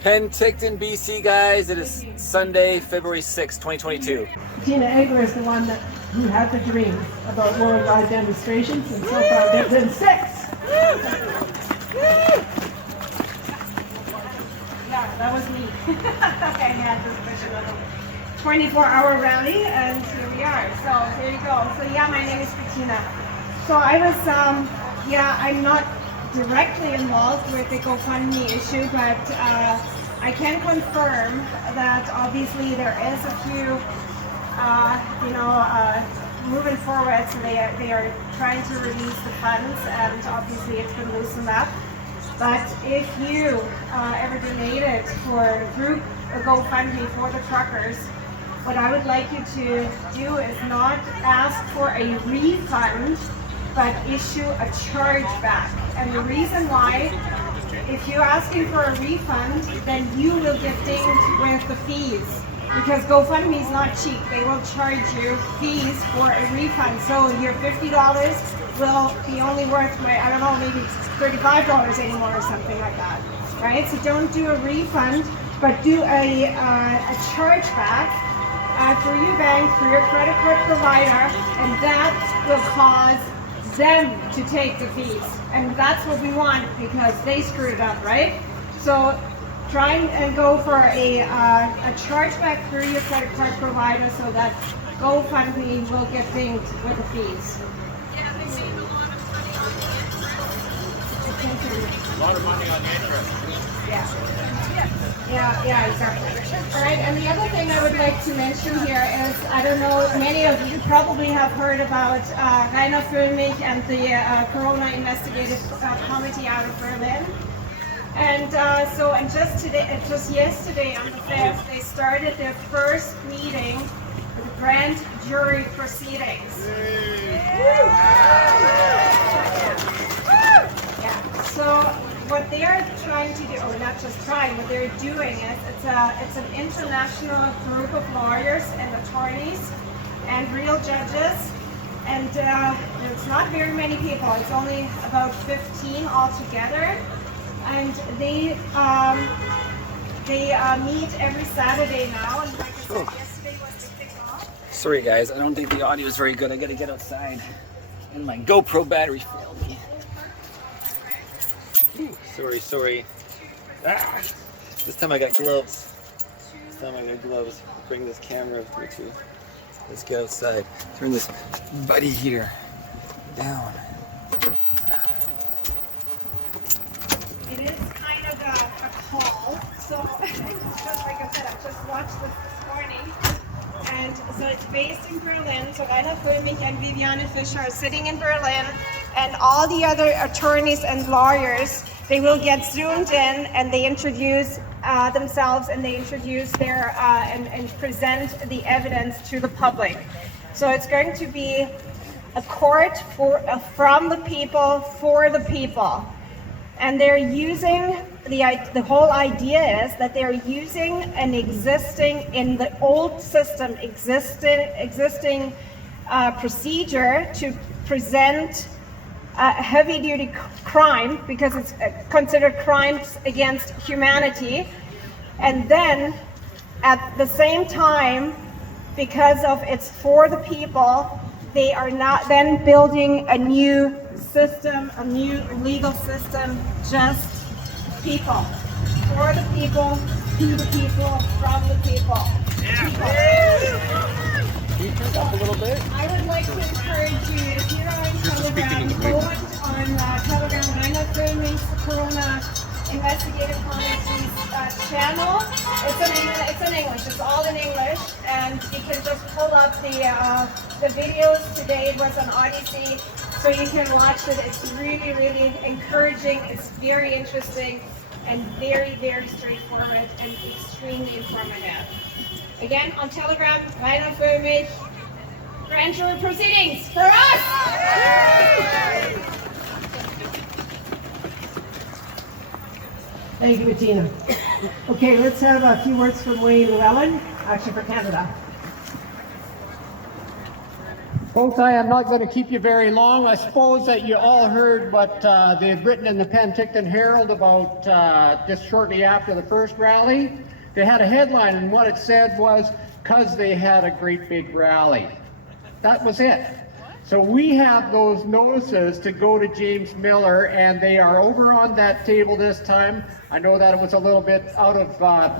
Penticton, BC, guys. It is Sunday, February 6, 2022. Tina Egler is the one who had the dream about worldwide demonstrations, and so far there's been 6. Yeah, that was me. I had this vision of a 24-hour rally, and here we are. So there you go. So yeah, my name is Bettina. So I was, I'm not directly involved with the GoFundMe issue, but I can confirm that obviously there is a few, moving forward. So they are trying to release the funds, and obviously it's been loosened up. But if you ever donated for a GoFundMe for the truckers, what I would like you to do is not ask for a refund, but issue a chargeback. And the reason why, if you're asking for a refund, then you will get dinged with the fees. Because GoFundMe is not cheap. They will charge you fees for a refund. So your $50 will be only worth, I don't know, maybe $35 anymore or something like that. Right? So don't do a refund, but do a chargeback for your bank, for your credit card provider, and that will cause them to take the fees, and that's what we want because they screwed up, right? So try and go for a chargeback through your credit card provider so that GoFundMe will get dinged with the fees. Yeah, they save a lot of money on the interest. A lot of money on the interest. Yeah, exactly. All right, and the other thing I would like to mention here is, I don't know, many of you probably have heard about Rainer Föhmich and the Corona Investigative Committee out of Berlin. And just yesterday on the 5th, they started their first meeting with grand jury proceedings. Yeah, so what they are trying to do, or not just trying, what they're doing is it's an international group of lawyers and attorneys and real judges, and it's not very many people. It's only about 15 altogether, and they meet every Saturday now. And like I said, yesterday was the kickoff. Sorry, guys. I don't think the audio is very good. I gotta get outside, and my GoPro battery failed me. Sorry. Ah, this time I got gloves. Bring this camera with me too. Let's get outside. Turn this buddy heater down. It is kind of a call. So just like I said, I just watched this morning. And so it's based in Berlin. So Rainer Föhmich and Viviane Fischer are sitting in Berlin, and all the other attorneys and lawyers, they will get zoomed in, and they introduce themselves, and they introduce their and present the evidence to the public. So it's going to be a court from the people for the people, and they're using the whole idea is that they're using an existing in the old system existing procedure to present heavy-duty crime, because it's considered crimes against humanity, and then at the same time, because of it's for the people, they are not then building a new system, a new legal system, just people, for the people, to the people, from the people. Can you turn up a little bit? I would like to encourage you, if you're on Telegram, go on Telegram, Rainer Föhmich's Corona Investigative Committee's channel. It's in English. It's all in English, and you can just pull up the videos. Today it was on Odyssey, so you can watch it. It's really, really encouraging. It's very interesting and very, very straightforward and extremely informative. Again, on Telegram, Rainer Föhmich, grand jury proceedings for us! Thank you, Bettina. Okay, let's have a few words from Wayne Llewellyn, actually for Canada. Folks, I am not going to keep you very long. I suppose that you all heard what they had written in the Penticton Herald about just shortly after the first rally. They had a headline, and what it said was, "'Cause they had a great big rally." That was it. So we have those notices to go to James Miller, and they are over on that table this time. I know that it was a little bit out of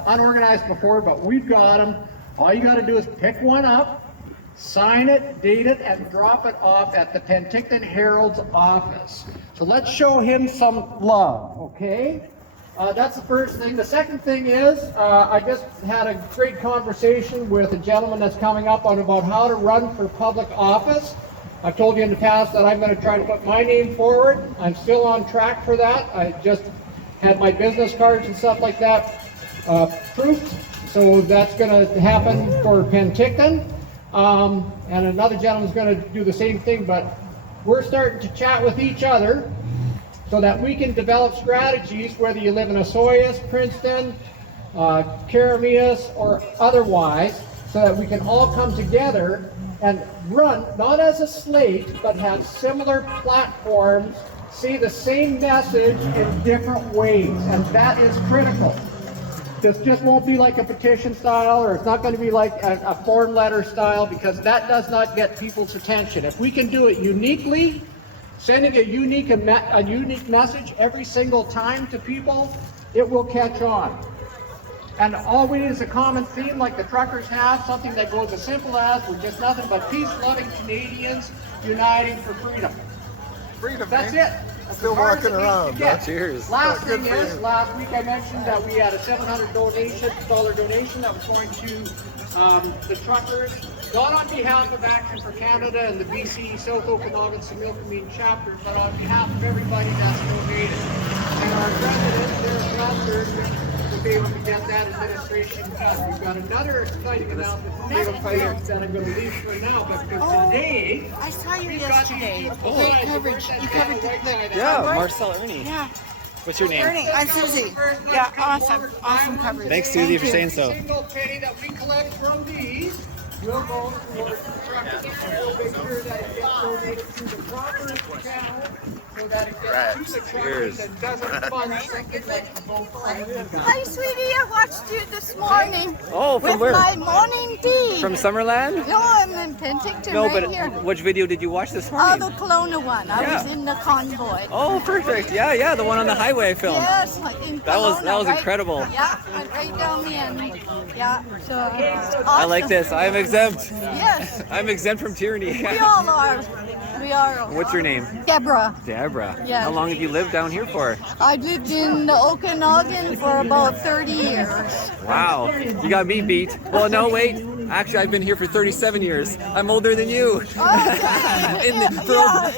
unorganized before, but we've got them. All you got to do is pick one up, sign it, date it, and drop it off at the Penticton Herald's office. So let's show him some love, okay? That's the first thing. The second thing is, I just had a great conversation with a gentleman that's coming up on about how to run for public office. I've told you in the past that I'm going to try to put my name forward. I'm still on track for that. I just had my business cards and stuff like that proofed. So that's going to happen for Penticton. And another gentleman's going to do the same thing, but we're starting to chat with each other so that we can develop strategies, whether you live in Osoyoos, Princeton, Carameus, or otherwise, so that we can all come together and run, not as a slate, but have similar platforms, see the same message in different ways, and that is critical. This just won't be like a petition style, or it's not going to be like a form letter style, because that does not get people's attention. If we can do it uniquely, sending a unique message every single time to people, it will catch on. And all we need is a common theme like the truckers have, something that goes as simple as, we're just nothing but peace-loving Canadians uniting for freedom. Freedom, That's man. it. That's Still as hard as walking it needs to around. get. Cheers. Last Good thing for is, you. last week I mentioned that we had a $700 donation that was going to the truckers, not on behalf of Action for Canada and the BC South Okanagan Similkameen chapter, but on behalf of everybody that's donated. And our president, will be able to get that administration done. We've got another exciting announcement that I'm going to leave for now, but today, I saw you we've got yesterday. these people- Great coverage. You covered the Yeah, Convoy? Marcel Irnie. Yeah. What's your name? Ernie, I'm Susie. Yeah, awesome coverage. Thanks, Susie, for Thank saying you. so. Single penny that we collect from these will go towards the truckers. We'll make sure that it gets donated to the proper channel so that it gets to the truckers and doesn't fund something like the boat fund. Hi, sweetie. I watched you this morning. Oh, from with where? my morning tea. From Summerland? No, I'm in Penticton No, right but here. which video did you watch this Oh, morning? the Kelowna one. I was Yeah. in the Convoy. Oh, perfect. Yeah, the one on the highway I filmed. Yes, like in That was Kelowna, right? incredible. Yeah, went right down the end. Yeah, so awesome. I like this. I am exempt. Yes, I'm exempt from tyranny. we all are. We are. What's your name? Deborah. Deborah. Yeah. How long have you lived down here for? I lived in the Okanagan for about 30 years. Wow. You got me beat. Well, no, wait. Actually, I've been here for 37 years. I'm older than you. Okay. In the-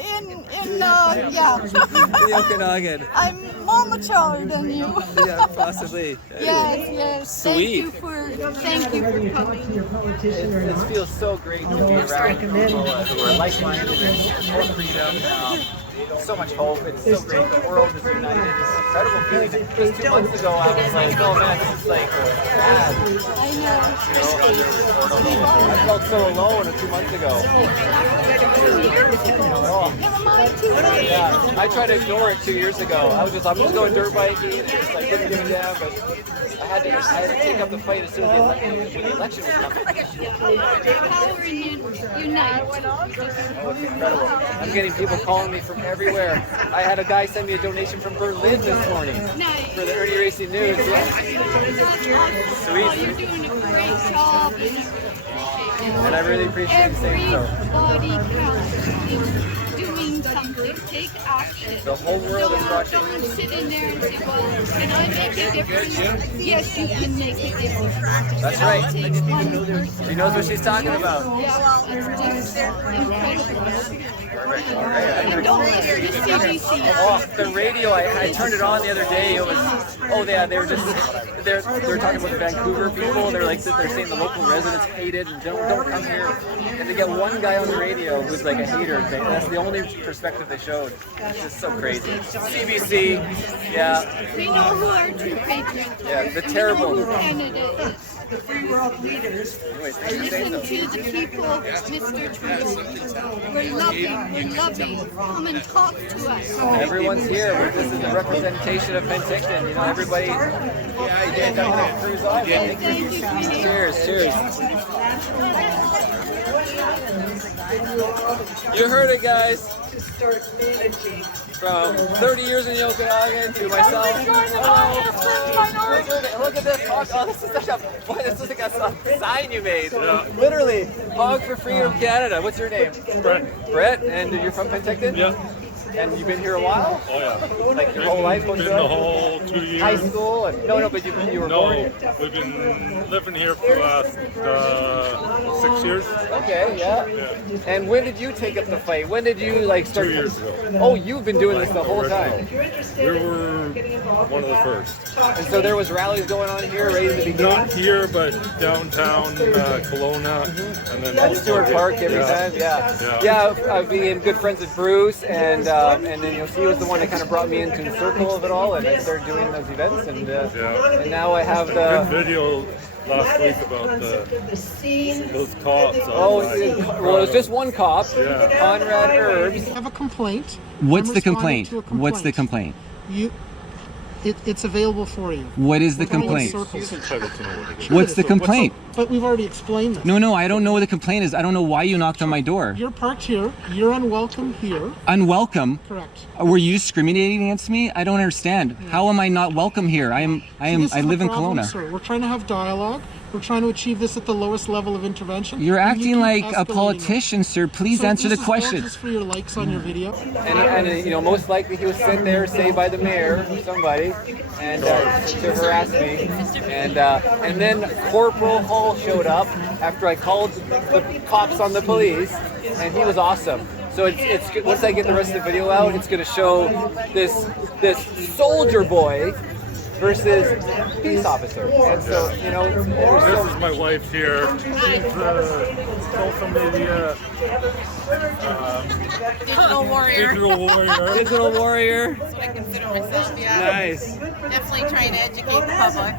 Yeah. the Okanagan. I'm more mature than you. Yeah, possibly. Yes. Sweet. Thank you for coming. Your politician or It not. feels so great to be around people who are like-minded and more freedom. So much hope. It's so great. The world is united. It's an incredible feeling. Just 2 months ago, I was like, oh man, this is like bad. I know. I felt so alone 2 months ago. Never mind, too late. Yeah, I tried to ignore it 2 years ago. I'm just going dirt biking and just like didn't give a damn, but I had to take up the fight as soon as when the election was coming. Power unite. Oh, it's incredible. I'm getting people calling me from everywhere. I had a guy send me a donation from Berlin this morning for the Irnieracing news. Yeah. You're Sweet. doing a great job. And I really appreciate you saying so. Everybody counts in doing something. Take action. The whole world is watching. Don't sit in there and say, well, can I make a difference? Yes, you can make a difference. That's right. It takes one person. She knows what she's talking about. Yeah, it's just incredible. And don't listen to CBC. Oh, the radio, I turned it on the other day. It was, oh yeah, they were talking about the Vancouver people. They're saying the local residents hate it and don't come here. And they get one guy on the radio who's like a hater. That's the only perspective they showed. It's just so crazy. CBC, yeah. We know who our true patriots are. Yeah, the and we terrible. know who Canada is. the free world leaders. Listen to the people, Mr. Trudeau. We're loving. Come and talk to us. Everyone's here. This is the representation of Penticton. You know, everybody. Cruise on. Thank you, Queenie. Cheers, cheers. You heard it, guys. To start managing. From 30 years in the Okanagan to myself. Look at this. Oh, this is such a, boy, this is like a sign you made. Yeah. Literally, Hog for Freedom Canada. What's your name? Brett. Brett, and you're from Penticton? Yeah. And you've been here a while? Oh yeah. Like your whole life? Been the whole 2 years. High school? And, no, but you were born here. We've been living here for the last 6 years. Okay, yeah. And when did you take up the fight? When did you like start? 2 years ago. Oh, you've been doing this the whole time. We were one of the first. And so there was rallies going on here right in the beginning? Not here, but downtown Kelowna. And then At Stewart Park every time, yeah. Being good friends with Bruce, and then he was the one that kind of brought me into the circle of it all, and I started doing those events, and now I have the good video last week about those cops. well, it was just one cop, Conrad Erbes. I have a complaint. What's I'm the responding complaint? to a complaint. What's the complaint? It's available for you. What is the We're going in complaint? circles. What's the complaint? But we've already explained this. No, I don't know what the complaint is. I don't know why you knocked on my door. You're parked here. You're unwelcome here. Unwelcome? Correct. Were you discriminating against me? I don't understand. How am I not welcome here? I This is live the in problem, Kelowna. Sir. We're trying to have dialogue. We're trying to achieve this at the lowest level of intervention. You're and you acting keep like a escalating politician, sir. Please it. So answer the this is question. all just for your likes on your video. And you know, most likely he was sent there, say by the mayor or somebody, and to harass me. And then Corporal Hall showed up after I called the cops on the police, and he was awesome. So it's once I get the rest of the video out, it's going to show this soldier boy versus peace officer. And so, you know, This is my wife here. She's social media Digital warrior. digital warrior. That's what I consider myself, yeah. Nice. Definitely trying to educate the public.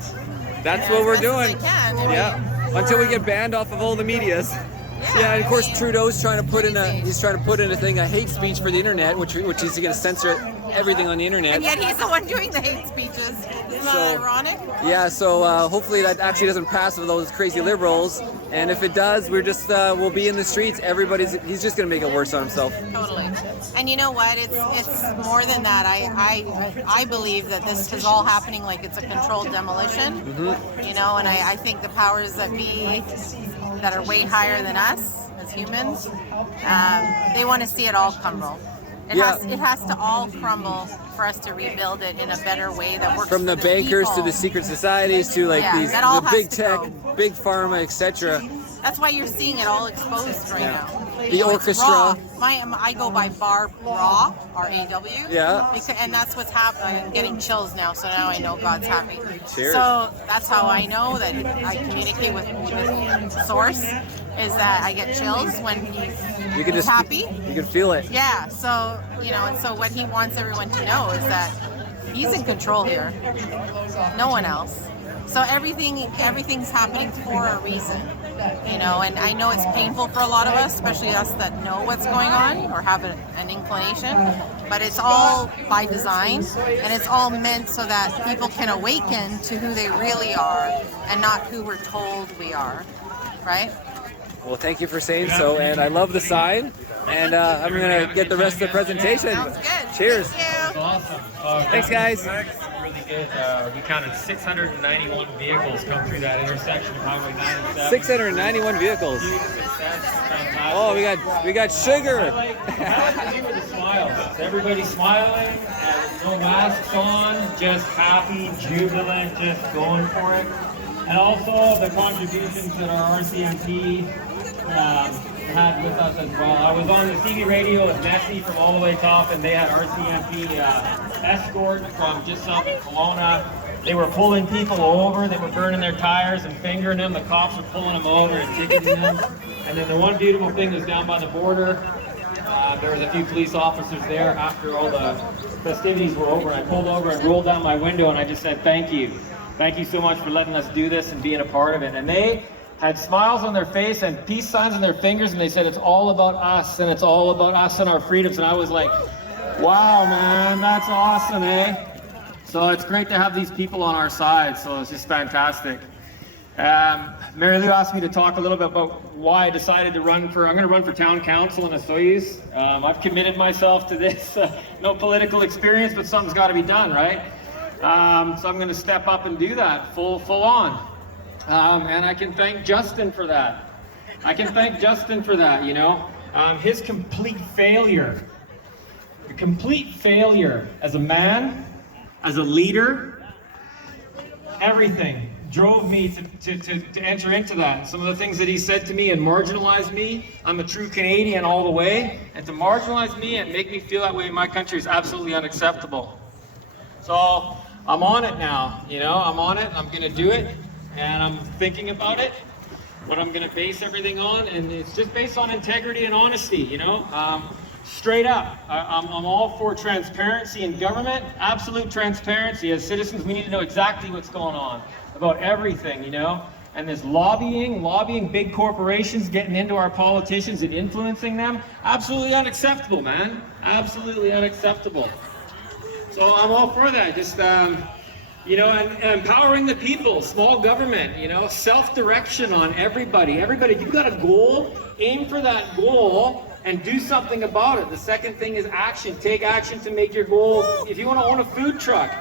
That's what we're As best doing. as I can. I mean, Yeah. Until we get banned off of all the medias. Yeah, and of course Trudeau's trying to put in a hate speech for the internet, which is going to censor everything on the internet. And yet he's the one doing the hate speeches. Isn't that ironic? Yeah, so hopefully that actually doesn't pass with those crazy liberals. And if it does, we'll be in the streets. He's just going to make it worse on himself. Totally. And you know what? It's more than that. I believe that this is all happening like it's a controlled demolition. You know, and I think the powers that be that are way higher than us as humans, they want to see it all crumble. It has to all crumble for us to rebuild it in a better way that works From the for bankers people. to the secret societies to like that all the has big to tech, go. big pharma, etc. That's why you're seeing it all exposed right now. The So it's orchestra. raw. I go by Barb Raw, R-A-W. Yeah. And that's what's happening. I'm getting chills now, so now I know God's happy. Cheers. So that's how I know that I communicate with the source, is that I get chills when he's happy. You can feel it. Yeah, so, you know, and so what he wants everyone to know is that he's in control here. No one else. So everything's happening for a reason, you know, and I know it's painful for a lot of us, especially us that know what's going on or have an inclination, but it's all by design, and it's all meant so that people can awaken to who they really are and not who we're told we are, right? Well, thank you for saying so, and I love the sign, and I'm going to get the rest of the presentation. Sounds good. Cheers. Thank you. Awesome. Thanks, guys. Really good. We counted 691 vehicles come through that intersection of Highway 97. 691 vehicles. Huge success. Fantastic. Oh, we got sugar. The smiles. Everybody smiling, no masks on, just happy, jubilant, just going for it. And also the contributions that our RCMP had with us as well. I was on the CB radio with Nessie from all the way top, and they had RCMP escort from just south of Kelowna. They were pulling people over, they were burning their tires and fingering them. The cops were pulling them over and ticketing them. And then the one beautiful thing was down by the border. There was a few police officers there after all the festivities were over. I pulled over and rolled down my window and I just said, thank you. Thank you so much for letting us do this and being a part of it. And they had smiles on their face and peace signs on their fingers, and they said, it's all about us, and it's all about us and our freedoms. And I was like, wow, man, that's awesome, eh? So it's great to have these people on our side, so it's just fantastic. Mary Lou asked me to talk a little bit about why I decided to I'm going to run for town council in Osoyoos. I've committed myself to this. No political experience, but something's got to be done, right? So I'm going to step up and do that full on. And I can thank Justin for that. You know. His complete failure as a man, as a leader, everything drove me to enter into that. Some of the things that he said to me and marginalized me. I'm a true Canadian all the way, and to marginalize me and make me feel that way in my country is absolutely unacceptable. So I'm on it now, you know, I'm on it, I'm gonna do it, and I'm thinking about it, what I'm gonna base everything on, and it's just based on integrity and honesty, you know. Straight up, I'm all for transparency in government, absolute transparency. As citizens, we need to know exactly what's going on about everything, you know. And this lobbying big corporations, getting into our politicians and influencing them, absolutely unacceptable, man. Absolutely unacceptable. So I'm all for that. Just, you know, and empowering the people, small government, you know, self-direction on everybody. Everybody, if you've got a goal, aim for that goal and do something about it. The second thing is action. Take action to make your goal. If you want to own a food truck,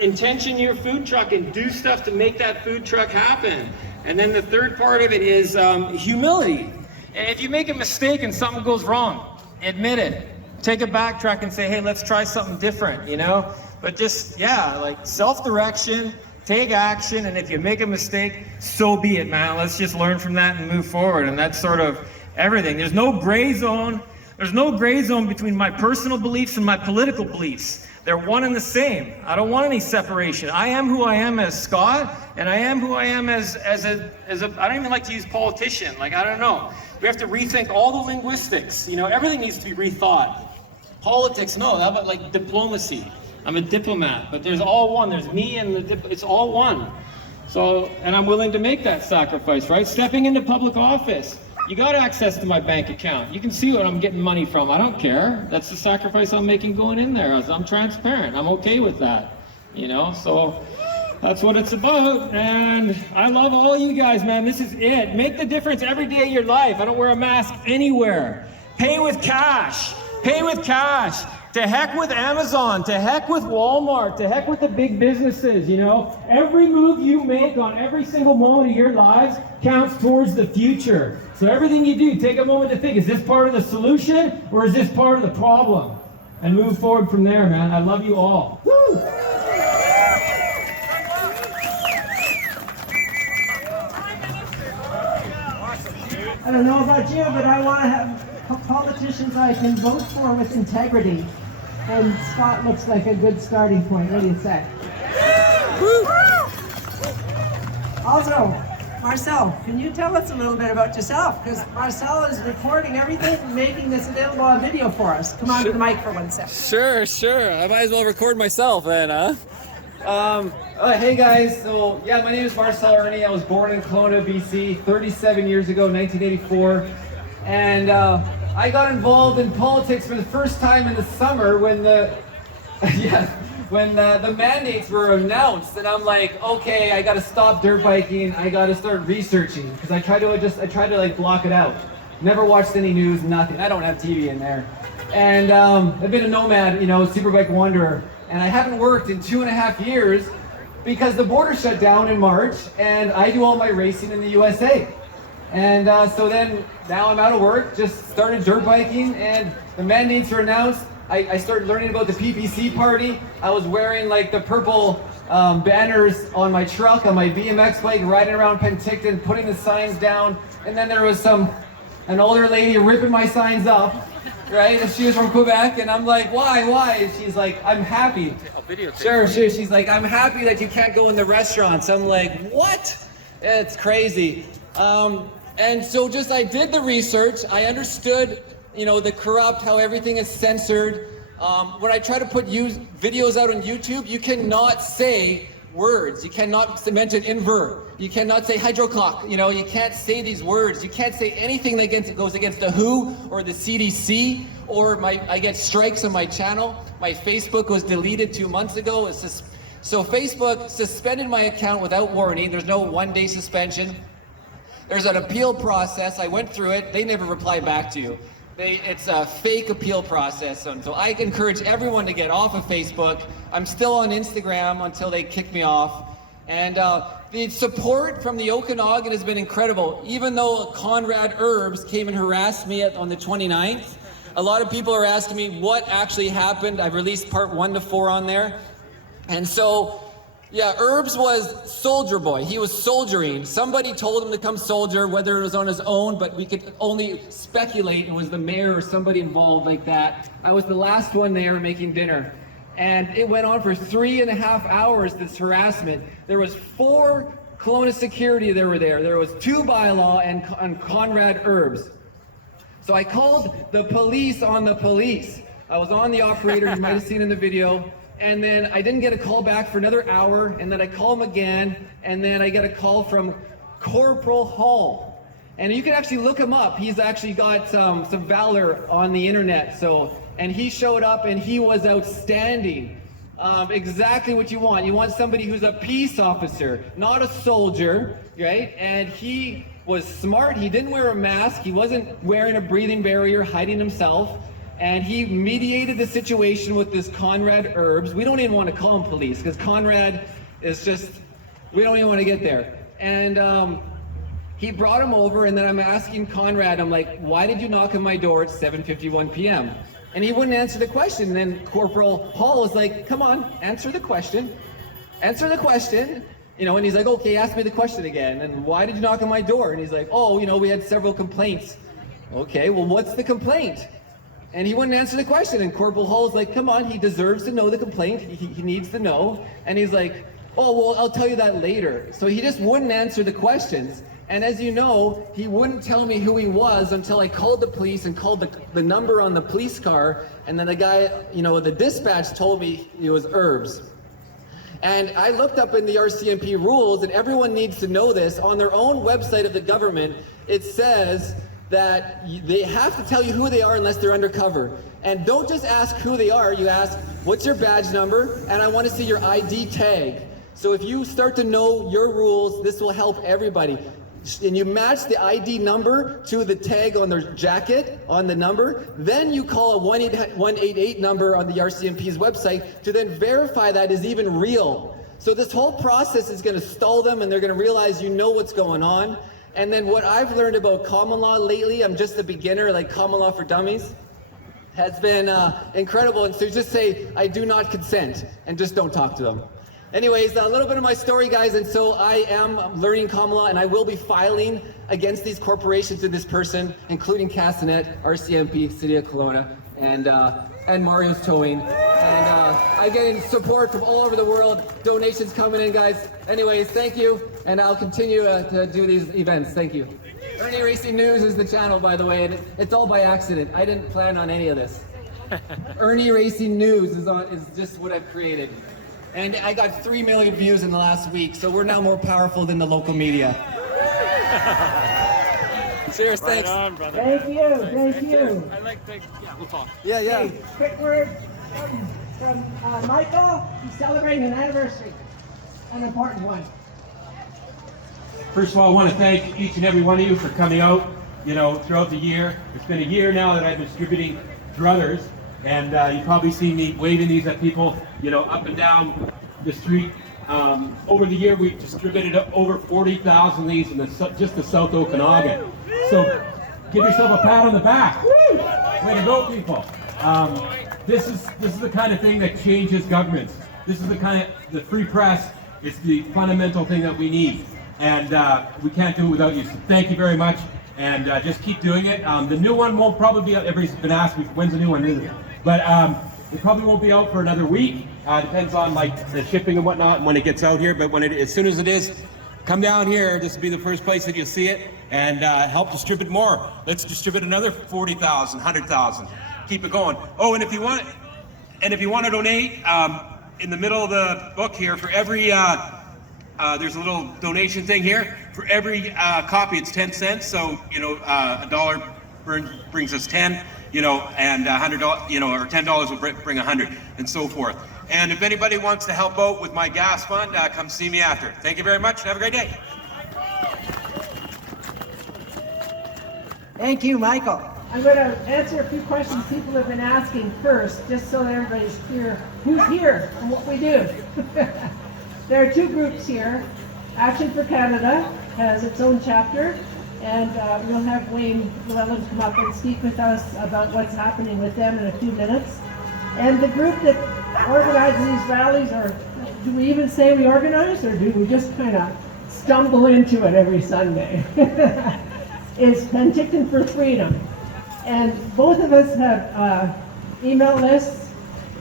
intention your food truck and do stuff to make that food truck happen. And then the third part of it is humility. And if you make a mistake and something goes wrong, admit it. Take a backtrack and say, hey, let's try something different, you know? But just, yeah, like self-direction, take action, and if you make a mistake, so be it, man. Let's just learn from that and move forward. And that's sort of everything. There's no gray zone. There's no gray zone between my personal beliefs and my political beliefs. They're one and the same. I don't want any separation. I am who I am as Scott, and I am who I am as a I don't even like to use politician. Like, I don't know. We have to rethink all the linguistics. You know, everything needs to be rethought. Politics, no, how about like diplomacy? I'm a diplomat, but there's all one. There's me and it's all one. So, and I'm willing to make that sacrifice, right? Stepping into public office. You got access to my bank account. You can see what I'm getting money from. I don't care. That's the sacrifice I'm making going in there. I'm transparent. I'm okay with that, you know? So that's what it's about. And I love all you guys, man. This is it. Make the difference every day of your life. I don't wear a mask anywhere. Pay with cash. Pay with cash. To heck with Amazon, to heck with Walmart, to heck with the big businesses, you know? Every move you make on every single moment of your lives counts towards the future. So everything you do, take a moment to think, is this part of the solution or is this part of the problem? And move forward from there, man. I love you all. Woo! I don't know about you, but I want to have politicians I can vote for with integrity. And Scott looks like a good starting point. What do you say? Also, Marcel, can you tell us a little bit about yourself? Because Marcel is recording everything and making this available on video for us. Come on to the mic for 1 second. Sure. I might as well record myself then, huh? Hey guys, so yeah, my name is Marcel Irnie. I was born in Kelowna, BC, 37 years ago, 1984. And I got involved in politics for the first time in the summer when the mandates were announced, and I'm like, okay, I got to stop dirt biking. I got to start researching because I try to like block it out. Never watched any news, nothing. I don't have TV in there, and I've been a nomad, you know, superbike wanderer, and I haven't worked in 2.5 years because the border shut down in March, and I do all my racing in the USA. And so then, now I'm out of work, just started dirt biking, and the mandates were announced. I started learning about the PPC party. I was wearing like the purple banners on my truck, on my BMX bike, riding around Penticton, putting the signs down. And then there was an older lady ripping my signs up, right? And she was from Quebec, and I'm like, why? And she's like, I'm happy. Sure. She's like, I'm happy that you can't go in the restaurants. I'm like, what? It's crazy. And so I did the research. I understood, you know, the corrupt, how everything is censored. When I try to put videos out on YouTube, you cannot say words. You cannot mention inver. You cannot say hydroclock. You know, you can't say these words. You can't say anything that goes against the WHO or the CDC, or I get strikes on my channel. My Facebook was deleted 2 months ago. So Facebook suspended my account without warning. There's no one-day suspension. There's an appeal process. I went through it. They never reply back to you. It's a fake appeal process. And so I encourage everyone to get off of Facebook. I'm still on Instagram until they kick me off. And the support from the Okanagan has been incredible. Even though Conrad Erbes came and harassed me on the 29th, a lot of people are asking me what actually happened. I've released part 1 to 4 on there. And so, yeah, Erbes was soldier boy. He was soldiering. Somebody told him to come soldier, whether it was on his own, but we could only speculate it was the mayor or somebody involved like that. I was the last one there making dinner. And it went on for 3.5 hours, this harassment. There was 4 Kelowna security that were there. There was 2 bylaw and Conrad Erbes. So I called the police on the police. I was on the operator, you might have seen in the video. And then I didn't get a call back for another hour, and then I call him again, and then I get a call from Corporal Hall. And you can actually look him up. He's actually got some valor on the internet. And he showed up and he was outstanding. Exactly what you want. You want somebody who's a peace officer, not a soldier, right? And he was smart. He didn't wear a mask. He wasn't wearing a breathing barrier, hiding himself. And he mediated the situation with this Conrad Erbes. We don't even want to call him police because Conrad is just, we don't even want to get there. And he brought him over, and then I'm asking Conrad, I'm like, why did you knock on my door at 7:51 p.m.? And he wouldn't answer the question. And then Corporal Hall was like, come on, answer the question. Answer the question. You know, and he's like, okay, ask me the question again. And why did you knock on my door? And he's like, oh, you know, we had several complaints. Okay, well, what's the complaint? And he wouldn't answer the question. And Corporal Hall's like, come on, he deserves to know the complaint. He needs to know. And he's like, oh, well, I'll tell you that later. So he just wouldn't answer the questions. And as you know, he wouldn't tell me who he was until I called the police and called the number on the police car. And then the guy, you know, the dispatch told me it was Erbes. And I looked up in the RCMP rules, and everyone needs to know this. On their own website of the government, it says that they have to tell you who they are unless they're undercover. And don't just ask who they are, you ask, what's your badge number? And I want to see your ID tag. So if you start to know your rules, this will help everybody. And you match the ID number to the tag on their jacket, on the number, then you call a 188 number on the RCMP's website to then verify that is even real. So this whole process is going to stall them, and they're going to realize you know what's going on. And then what I've learned about common law lately, I'm just a beginner, like common law for dummies, has been incredible. And so just say, I do not consent, and just don't talk to them. Anyways, a little bit of my story, guys, and so I am learning common law, and I will be filing against these corporations and this person, including Castanet, RCMP, City of Kelowna, and Mario's Towing. And I get support from all over the world, donations coming in, guys. Anyways, thank you, and I'll continue to do these events. Thank you. Irnieracing News is the channel, by the way, and it's all by accident. I didn't plan on any of this. Irnieracing News is just what I've created. And I got 3 million views in the last week, so we're now more powerful than the local media. Cheers, Right thanks. on, brother. Thank you, thank you. I like big, yeah, we'll talk. Yeah, yeah. Hey, quick word from Michael. He's celebrating an anniversary, an important one. First of all, I want to thank each and every one of you for coming out, you know, throughout the year. It's been a year now that I've been distributing druthers, and you probably see me waving these at people, you know, up and down the street. Over the year, we've distributed over 40,000 of these in just the South Okanagan. So give yourself a pat on the back. Way to go, people. This is the kind of thing that changes governments. This is the free press. It's the fundamental thing that we need. And we can't do it without you. So thank you very much. And just keep doing it. The new one won't probably be out. Everybody's been asking me, when's the new one? But it probably won't be out for another week. Depends on like the shipping and whatnot and when it gets out here. But as soon as it is, come down here. This will be the first place that you'll see it, and help distribute more. Let's distribute another 40,000, 100,000. Keep it going. Oh, and if you want to donate, in the middle of the book here, for every, there's a little donation thing here. For every copy, it's 10 cents. So, you know, $1 brings us 10, you know, and $100, you know, or $10 will bring 100, and so forth. And if anybody wants to help out with my gas fund, come see me after. Thank you very much, and have a great day. Thank you, Michael. I'm going to answer a few questions people have been asking first, just so that everybody's clear who's here and what we do. There are two groups here. Action for Canada has its own chapter, and we'll have Wayne Llewellyn come up and speak with us about what's happening with them in a few minutes. And the group that organizes these rallies, or do we even say we organize, or do we just kind of stumble into it every Sunday? Is Penticton for Freedom. And both of us have email lists.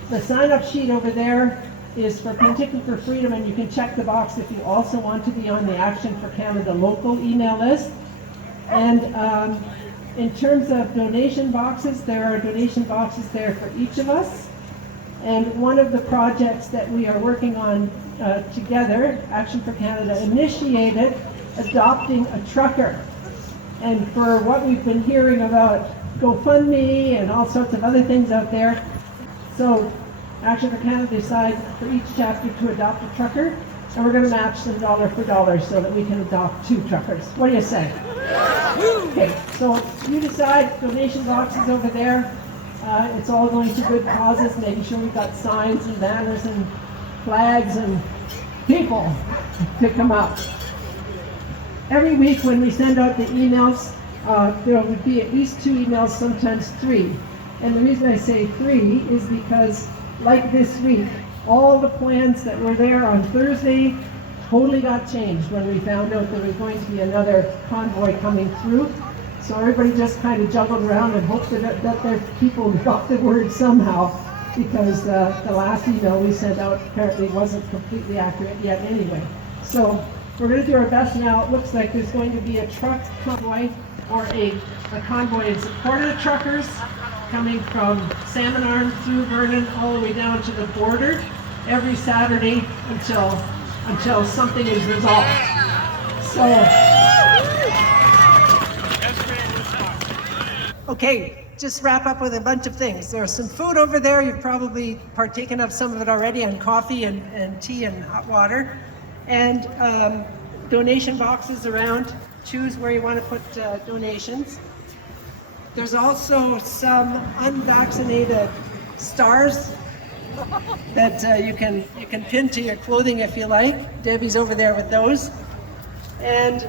The sign-up sheet over there is for Penticton for Freedom, and you can check the box if you also want to be on the Action for Canada local email list. And in terms of donation boxes, there are donation boxes there for each of us. And one of the projects that we are working on together, Action for Canada initiated adopting a trucker. And for what we've been hearing about GoFundMe and all sorts of other things out there, so Action for Canada decided for each chapter to adopt a trucker, and we're going to match them dollar for dollar so that we can adopt 2 truckers. What do you say? Okay, so you decide. Donation boxes over there. It's all going to good causes, making sure we've got signs and banners and flags and people to come up. Every week when we send out the emails, there would be at least 2 emails, sometimes 3. And the reason I say 3 is because, like this week, all the plans that were there on Thursday totally got changed when we found out there was going to be another convoy coming through. So everybody just kind of juggled around and hoped that their people got the word somehow, because the last email we sent out apparently wasn't completely accurate yet anyway. So we're going to do our best now. It looks like there's going to be a truck convoy, or a convoy in support of the truckers, coming from Salmon Arm through Vernon all the way down to the border every Saturday until something is resolved. Okay, just wrap up with a bunch of things. There's some food over there. You've probably partaken of some of it already, and coffee and tea and hot water. And donation boxes around. Choose where you want to put donations. There's also some unvaccinated stars that you can pin to your clothing if you like. Debbie's over there with those. And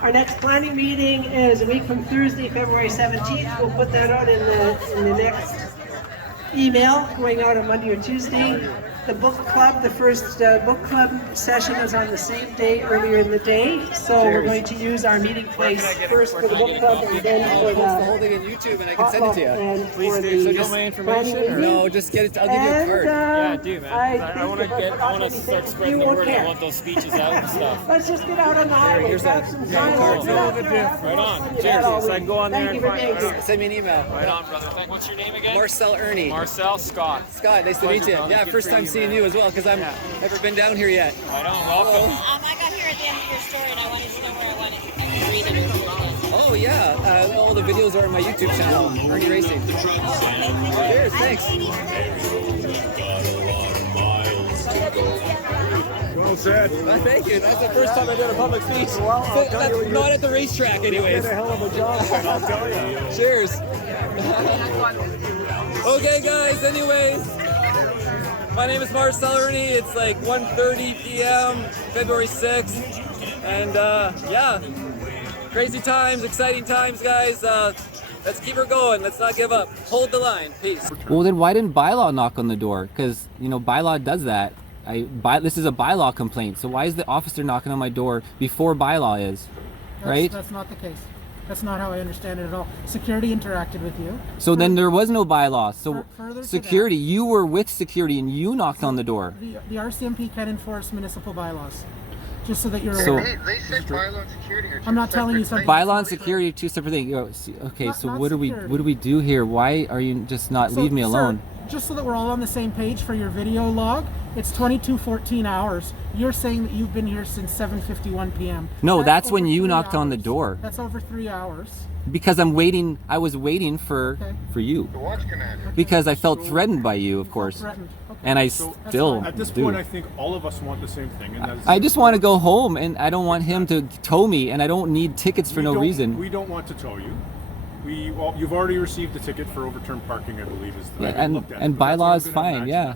our next planning meeting is a week from Thursday, February 17th. We'll put that out in the next email going out on Monday or Tuesday. The book club, the first book club session is on the same day earlier in the day. So we're going to use our meeting place first for the book club, and then for the whole thing on YouTube, and I can send it to you. Please do. So just my information, or no? Just get it. I'll give you a card. Yeah, do man. I want to start spreading the word. I want those speeches out and stuff. Let's just get out on the highway. Here's that. Card. Right on. Cheers. So I can go on there and find. Send me an email. Right on, brother. What's your name again? Marcel Irnie. Marcel Scott. Scott, nice to meet you. Yeah, first time seeing you as well, because I've never been down here yet. Right on. Welcome. I got here at the end of your story, and I wanted to know where I wanted to read it. Oh yeah, all the videos are on my YouTube channel, Irnieracing. Cheers, thanks. Well said. Thank you. That's the first time I did a public speech. Well, that's not at the racetrack, anyways. You did a hell of a job, I'll tell you. Cheers. Okay, guys. Anyways, my name is Marcel Irnie. It's like 1:30 p.m. February 6th, and yeah, crazy times, exciting times, guys. Let's keep her going. Let's not give up. Hold the line. Peace. Well, then why didn't bylaw knock on the door? Because, you know, bylaw does that. This is a bylaw complaint, so why is the officer knocking on my door before bylaw is? Right? That's not the case. That's not how I understand it at all. Security interacted with you. So then there was no bylaw. So further security, you were with security and you knocked on the door. The RCMP can enforce municipal bylaws. Just so that you're aware. They said bylaw and security are two I'm not telling you something. Bylaw and security are two separate things. Okay, so what do we do here? Why are you just not leave me alone? just so that we're all on the same page for your video log, it's 22:14 hours. You're saying that you've been here since 7:51 p.m. No, that's when over you 3 knocked on the hours. door. That's over 3 hours. Because I'm waiting. I was waiting for you. The watch commander. Because I felt threatened by you, of course. Threatened. Okay. And I So, still at this do. point, I think all of us want the same thing, and that is I just want to go home, and I don't want him to tow me, and I don't need tickets for no reason. We don't want to tow you. You've already received a ticket for overturned parking, I believe, is the And bylaw is fine, yeah.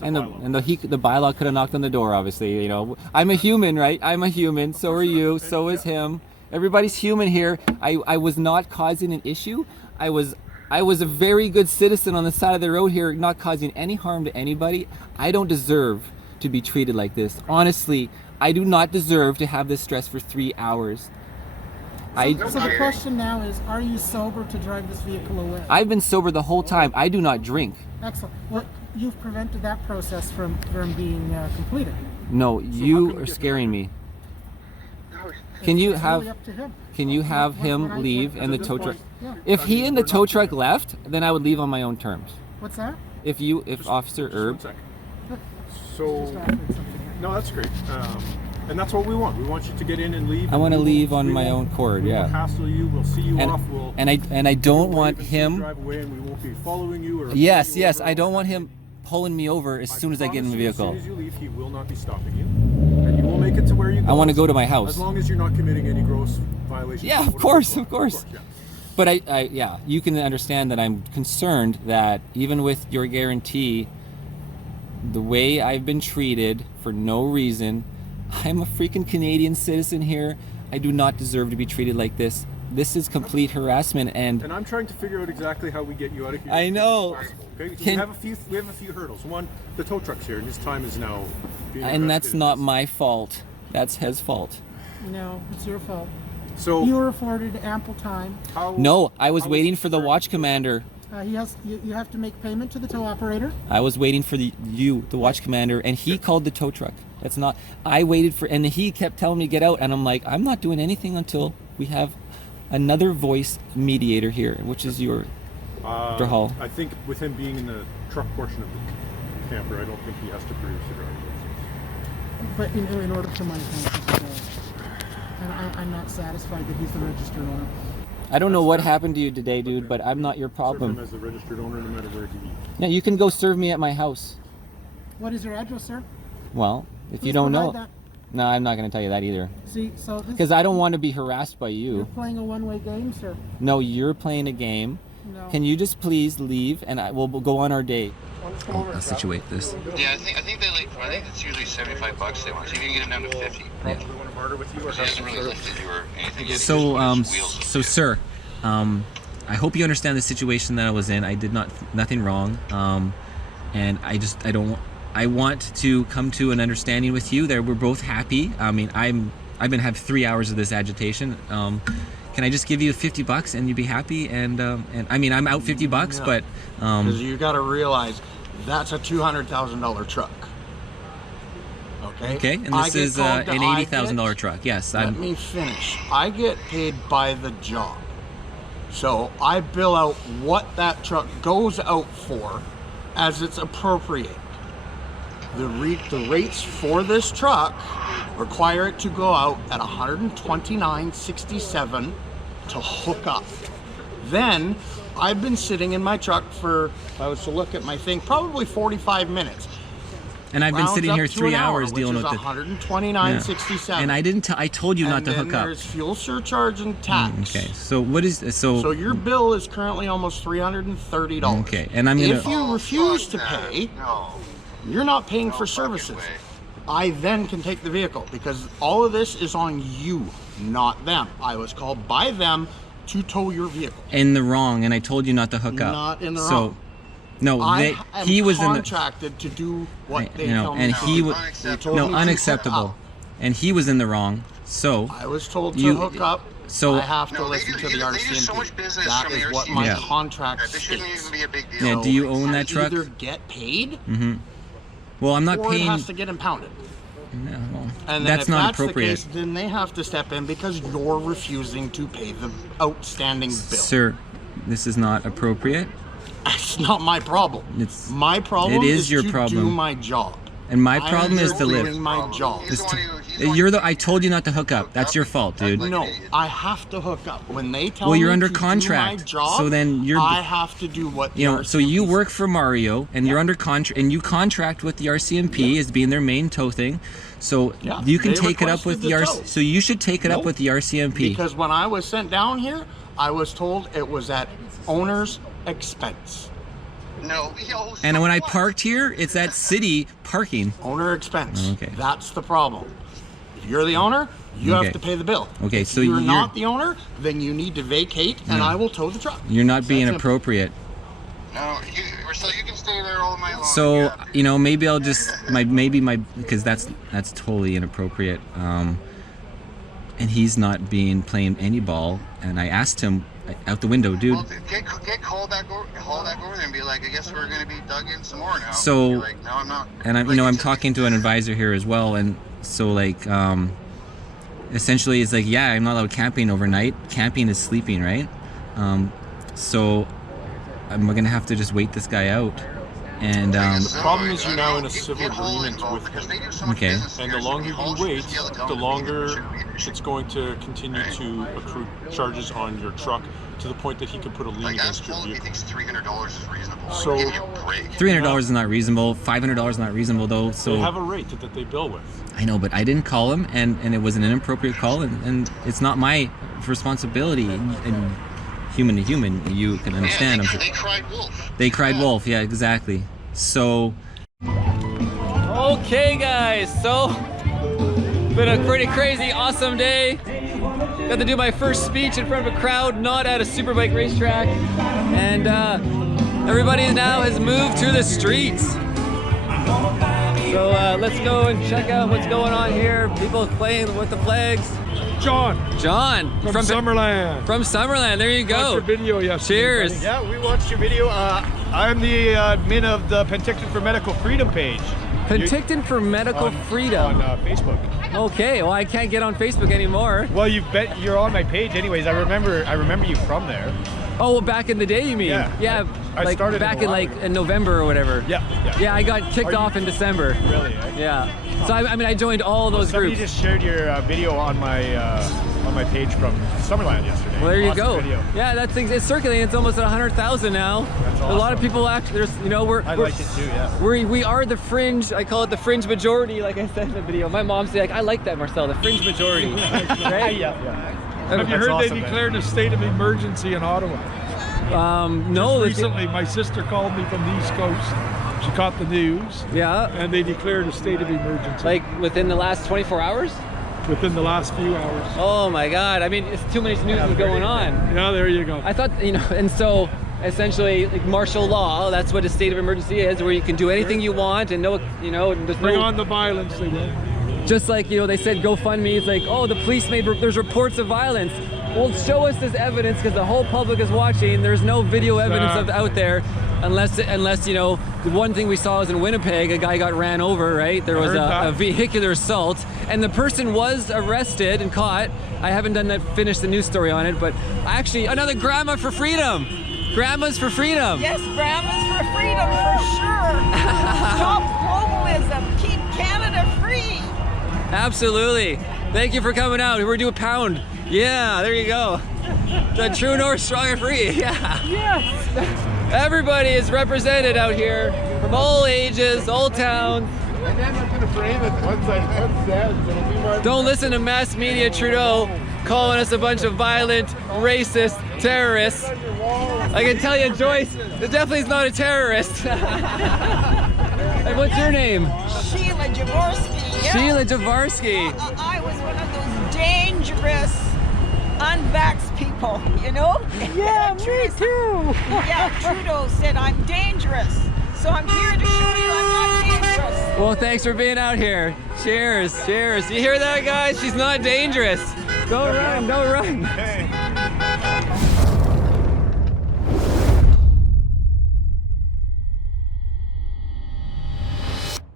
And the bylaw could have knocked on the door, obviously. You know, I'm a human, right? I'm a human. So are you. So is him. Everybody's human here. I was not causing an issue. I was a very good citizen on the side of the road here, not causing any harm to anybody. I don't deserve to be treated like this. Honestly, I do not deserve to have this stress for 3 hours. So the question now is, are you sober to drive this vehicle away? I've been sober the whole time. I do not drink. Excellent. Well, you've prevented that process from being completed. No, you are scaring me. Can you have him leave and the tow truck? If he and the tow truck left, then I would leave on my own terms. What's that? If Officer Erbes. So, no, that's great. And that's what we want. We want you to get in and leave. I want to leave on my own accord. We Yeah. won't hassle you. We'll see you off. And I don't want him. Drive away, and we won't be following you. Or Yes. I don't want him pulling me over as soon as I get in the vehicle. As soon as you leave, he will not be stopping you, and you will make it to where you go. I want to go to my house. As long as you're not committing any gross violations. Yeah, of course. Yeah. But you can understand that I'm concerned that even with your guarantee, the way I've been treated for no reason, I'm a freaking Canadian citizen here. I do not deserve to be treated like this. This is complete harassment, and I'm trying to figure out exactly how we get you out of here. I know. Okay, so we have a few hurdles. One, the tow truck's here, and his time is now being and that's invested. not my fault. That's his fault. No, it's your fault. So you were afforded ample time. No, I was waiting for the watch commander. You have to make payment to the tow operator. I was waiting for the watch commander, and he called the tow truck. That's not. I waited for, and he kept telling me to get out, and I'm like, I'm not doing anything until we have another voice mediator here, which is your Drahal. I think with him being in the truck portion of the camper, I don't think he has to produce a driver's license. But in order to my license, and I'm not satisfied that he's the registered owner. I don't know what happened to you today, dude, but I'm not your problem. Serve him as the registered owner, no matter where he is. Yeah, you can go serve me at my house. What is your address, sir? Well, if you Please don't provide know, that. no, I'm not going to tell you that either. See, so Because I don't want to be harassed by you're you. playing a one-way game, sir. No, you're playing a game. No. Can you just please leave, and we'll go on our date. I'll situate this. Yeah, I think it's usually $75 they want. So you can get them down to 50. Yeah. Do we want to barter with you, or He hasn't really lifted you or anything yet. So sir, I hope you understand the situation that I was in. I did nothing wrong, and I want to come to an understanding with you that we're both happy. I mean, I've been having 3 hours of this agitation. Can I just give you $50 and you'd be happy? And I mean, I'm out $50, but because you got to realize that's a $200,000 truck. Okay. Okay, and this is an $80,000 truck. Yes. Let me finish. I get paid by the job, so I bill out what that truck goes out for, as it's appropriate. The rates for this truck require it to go out at $129.67 to hook up. Then I've been sitting in my truck for, if I was to look at my thing, probably 45 minutes. And I've been Rounds sitting up here to 3 an hour, hours dealing which with is it. $129.67. And I told you not to hook up. There's fuel surcharge and tax. Okay. So what is So your bill is currently almost $330. Okay. And I'm gonna. If you refuse to pay, you're not paying for services. I then can take the vehicle because all of this is on you, not them. I was called by them to tow your vehicle. In the wrong, and I told you not to hook up. Not in the wrong. No, he was contracted to do what they tell me. and he was unacceptable, and he was in the wrong. So I was told to hook up. So I have to listen to the RCMP. That is what my contract states. This shouldn't even be a big deal. Yeah. Do you own that truck? Either get paid. Mm-hmm. Well, I'm not or paying. It has to get impounded. No, and then that's if not that's appropriate. The case, then they have to step in because you're refusing to pay the outstanding bill. Sir, this is not appropriate. That's not my problem. My problem is your to problem. do my job. And my problem is to live. Doing my job. I told you not to hook up. That's your fault, dude. No, I have to hook up. When they tell Well, me you're under to contract. do my job, So then you're I have to do what you know, so you work for Mario and you're under contract and you contract with the RCMP as being their main tow thing. So you can they take it up with the requested the tow. So you should take it up with the RCMP. Because when I was sent down here, I was told it was at owner's expense. No. And when I parked here, it's at city parking. Owner expense. Okay. That's the problem. If you're the owner, you have to pay the bill. Okay, if so you're not the owner, then you need to vacate and I will tow the truck. You're not being That's appropriate. No, you can stay there all night long. So, you know, maybe I'll just because that's totally inappropriate. And he's not playing any ball. And I asked him out the window, dude. Well, get called back over there and be like, I guess we're gonna be dug in some more now. So, like, no, I'm not. And I'm talking to an advisor here as well, and so like, essentially it's like, yeah, I'm not allowed camping overnight. Camping is sleeping, right? So I'm gonna have to just wait this guy out. And the problem is you're now in a civil agreement with him. Okay. And the longer you wait, the longer it's going to continue to accrue charges on your truck to the point that he could put a lien against your vehicle. He thinks $300 is reasonable. So $300 is not reasonable. $500 is not reasonable though. So they have a rate that they bill with. I know, but I didn't call him, and it was an inappropriate call, and it's not my responsibility. And human to human, you can understand. Yeah, they cried wolf. They cried wolf, yeah, exactly. So, okay guys, so, been a pretty crazy, awesome day. Got to do my first speech in front of a crowd, not at a superbike racetrack. And everybody now has moved to the streets. So let's go and check out what's going on here. People playing with the flags. John from Summerland. From Summerland, there you go. Watched your video yesterday. Cheers. Buddy. Yeah, we watched your video. I'm the admin of the Penticton for Medical Freedom page. Penticton for Medical Freedom on Facebook. Okay, well I can't get on Facebook anymore. Well, you're on my page anyways. I remember you from there. Oh, well, back in the day, you mean? Yeah. I like started back in November or whatever. Yeah. I got kicked off in December. Really? Eh? Yeah. So I mean, I joined all those somebody groups. Just shared your video on my page from Summerland yesterday. Well, there you awesome go. Video. Yeah, that thing's it's circulating. It's almost at 100,000 now. That's awesome. A lot of people actually. There's, you know, I like it too. Yeah. We are the fringe. I call it the fringe majority. Like I said in the video, my mom's like, I like that, Marcel, the fringe majority. Right? Yeah. Have you heard they declared a state of emergency in Ottawa? No. Just recently, my sister called me from the East Coast. She caught the news. Yeah. And they declared a state of emergency. Like within the last 24 hours? Within the last few hours. Oh my God! I mean, it's too many news is going on. Yeah, there you go. I thought, you know, and so essentially, like martial law, that's what a state of emergency is, where you can do anything you want and no, you know, there's Bring on the violence, they will. Just like, you know, they said GoFundMe, it's like, oh, the police there's reports of violence. Well, show us this evidence because the whole public is watching. There's no video evidence out there unless, you know, the one thing we saw was in Winnipeg, a guy got ran over, right? There was a vehicular assault and the person was arrested and caught. I haven't finished the news story on it, but actually another grandma for freedom. Grandmas for freedom. Yes, grandmas for freedom for sure. Stop globalism. Keep Canada free. Absolutely. Thank you for coming out. We're doing a pound. Yeah, there you go. The True North, strong and free. Yeah. Yes. Everybody is represented out here from all ages, all towns. And then I'm gonna frame it once it'll be more. Don't listen to mass media Trudeau calling us a bunch of violent, racist terrorists. I can tell you, Joyce, it definitely is not a terrorist. And what's your name? Sheila Jaworski. Yeah. Sheila Jaworski. I was one of those dangerous unvaxxed people, you know? Yeah, me too. Yeah, Trudeau said I'm dangerous. So I'm here to show you I'm not dangerous. Well, thanks for being out here. Cheers, cheers. You hear that, guys? She's not dangerous. Don't run, don't run.